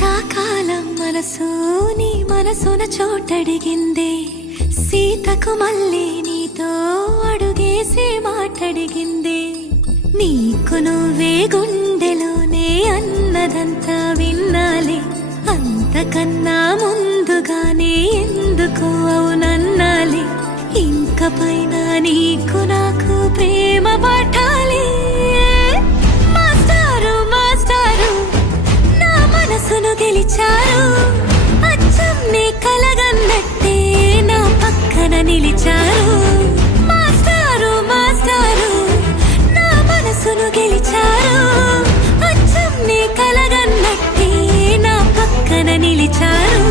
శీతాకాలం మనసు నీ మనసున చోటడిగిందే, సీతకు మళ్ళీ నీతో అడుగేసి మాటడిగిందే. నీకు నువ్వే గుండెలోనే అన్నదంతా విన్నాలే, అంతకన్నా ముందుగానే ఎందుకు అవునన్నాలే. ఇంక పైన నీకు నాకు ప్రేమ పాఠాలే. మాస్టారు మాస్టారు నా మనసును గెలిచారు, అచ్చం నీ కలగన్నట్టే నా పక్కన నిలిచారు. మాస్టారు మాస్టారు నా మనసును గెలిచారు, అచ్చం నీ కలగన్నట్టే నా పక్కన నిలిచారు.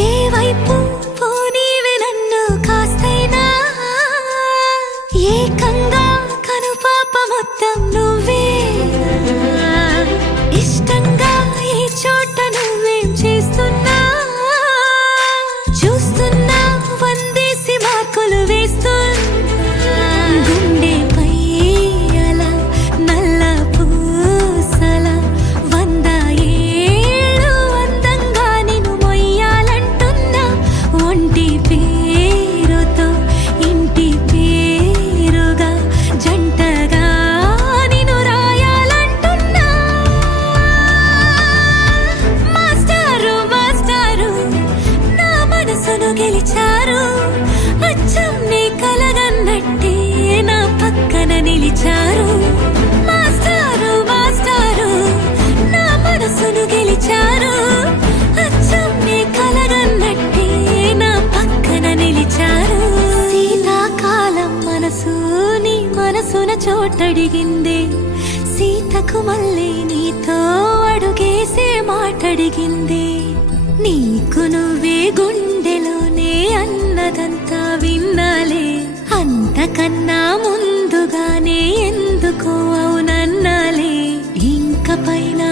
ఏ వైపు పోనీవి నన్ను కాస్తైనా, ఏకంగా కనుపాప మొత్తం నువ్వే. ఇష్టంగా ఏ చోట నువ్వేం చేస్తున్నా, చూస్తున్నా వందేసి మార్కులు వేస్తున్నా. గుండెపై అలా నల్ల పూసల 100 ఏళ్ళు అందంగా నిన్ను మొయ్యాలంటున్నా. ఒంటి పేరుతో ఇంటి పేరుగా జంటగా నిన్ను రాయాలంటున్నా. మాస్టారు మాస్టారు నా మనసును గెలిచారు, అచ్చం నీ కలగన్నట్టే నా పక్కన నిలిచారు. మాస్టారు మాస్టారు నా మనసును గెలిచారు, అచ్చం నీ కలగన్నట్టే నా పక్కన నిలిచారు. శీతాకాలం మనసు నీ మనసున చోటడిగిందే, సీతకు మళ్ళీ నీతో అడుగేసే మాటడిగిందే. నీకు నువ్వే గుండెలోనే అన్నదంతా విన్నాలే, అంతకన్నా ముందుగానే ఎందుకు అవునన్నాలే. ఇంక పైన